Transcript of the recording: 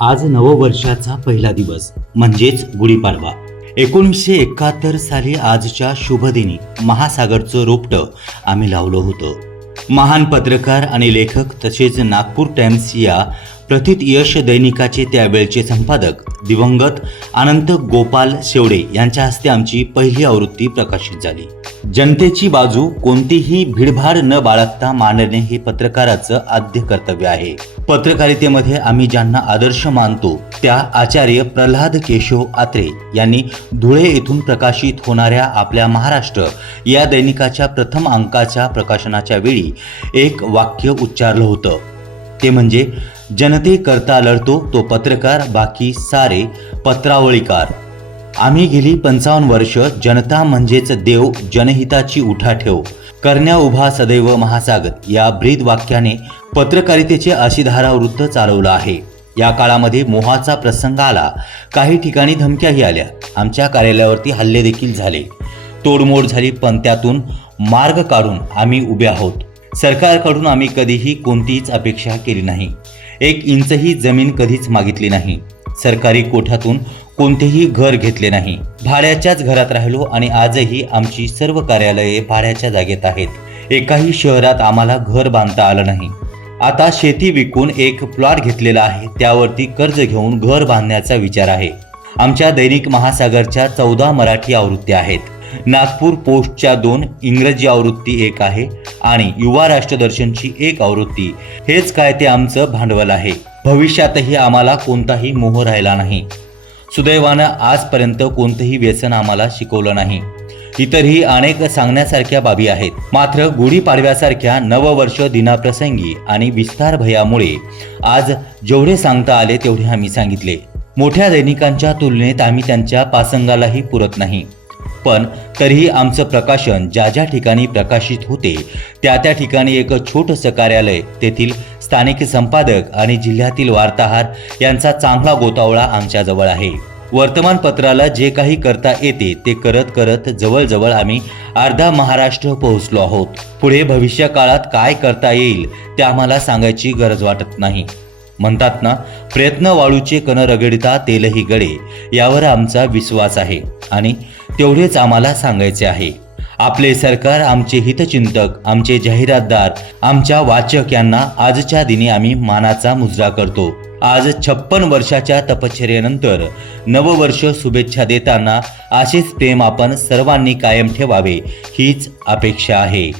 आज नववर्षाचा पहिला दिवस म्हणजेच गुढीपाडवा. 1971 साली आजच्या शुभदिनी महासागरचं रोपटं आम्ही लावलं होतं. महान पत्रकार आणि लेखक तसेच नागपूर टाइम्स या प्रथित यश दैनिकाचे त्यावेळचे संपादक दिवंगत अनंत गोपाल शेवडे यांच्या हस्ते आमची पहिली आवृत्ती प्रकाशित झाली. जनतेची बाजू कोणतीही भीडभाड न बाळगता मांडणे हे पत्रकाराचं आद्य कर्तव्य आहे. पत्रकारितेमध्ये आम्ही ज्यांना आदर्श मानतो त्या आचार्य प्रल्हाद केशव आत्रे यांनी धुळे येथून प्रकाशित होणाऱ्या आपल्या महाराष्ट्र या दैनिकाच्या प्रथम अंकाच्या प्रकाशनाच्या वेळी एक वाक्य उच्चारलं होतं. ते म्हणजे, जनतेकरता लढतो तो पत्रकार, बाकी सारे पत्रावळीकार. आम्ही गेली 55 वर्ष जनता म्हणजेच देव, जनहिताची उठाठेव करण्या उभा सदैव महासागर या ब्रीद वाक्याने पत्रकारितेचे अशीधारावृत्त चालवलं आहे. या काळामध्ये मोहाचा प्रसंग आला, काही ठिकाणी धमक्याही आल्या, आमच्या कार्यालयावरती हल्ले देखील झाले, तोडमोड झाली, पण त्यातून मार्ग काढून आम्ही उभे आहोत. सरकारकडून आम्ही कधीही कोणतीच अपेक्षा केली नाही, 1 इंचही जमीन कधीच मागितली नाही, सरकारी कोठ्यातून कोणतेही घर घेतले नाही, भाड्याच्याच घरात राहिलो आणि आजही आमची सर्व कार्यालये भाड्याच्या जागेत आहेत. एकाही शहरात आम्हाला घर बांधता आलं नाही. आता शेती विकून एक प्लॉट घेतलेला आहे, त्यावरती कर्ज घेऊन घर बांधण्याचा विचार आहे. आमच्या दैनिक महासागरच्या 14 मराठी आवृत्त्या आहेत. नागपूर पोस्टच्या 2 इंग्रजी आवृत्ती 1 आहे आणि युवा राष्ट्रदर्शनची 1 आवृत्ती. हेच काय ते आमचं भांडवल आहे. भविष्यातही आम्हाला कोणताही मोह राहिला नाही. सुदैवानं आजपर्यंत कोणतंही व्यसन आम्हाला शिकवलं नाही. इतरही अनेक सांगण्यासारख्या बाबी आहेत, मात्र गुढीपाडव्यासारख्या नववर्ष दिनाप्रसंगी आणि विस्तार भयामुळे आज जेवढे सांगता आले तेवढे आम्ही सांगितले. मोठ्या दैनिकांच्या तुलनेत आम्ही त्यांच्या पासंगालाही पुरत नाही, पण तरीही आमचं प्रकाशन ज्या ज्या ठिकाणी प्रकाशित होते त्या त्या ठिकाणी एक छोटंसं कार्यालय, तेथील स्थानिक संपादक आणि जिल्ह्यातील वार्ताहर यांचा चांगला गोतावळा आमच्याजवळ आहे. वर्तमानपत्राला जे काही करता येते ते करत करत जवळजवळ आम्ही अर्धा महाराष्ट्र पोहोचलो आहोत. पुढे भविष्य काळात काय करता येईल ते आम्हाला सांगायची गरज वाटत नाही. म्हणतात ना, प्रयत्न वाळूचे कण रगडिता तेलही गळे, यावर आमचा विश्वास आहे आणि तेवढेच आम्हाला सांगायचे आहे. आपले सरकार, आमचे हितचिंतक, आमचे जाहिरातदार, आमच्या वाचक यांना आजच्या दिनी आम्ही मानाचा मुजरा करतो. आज 56 वर्षाच्या तपश्चर्येनंतर नववर्ष शुभेच्छा देताना असेच प्रेम आपण सर्वांनी कायम ठेवावे हीच अपेक्षा आहे.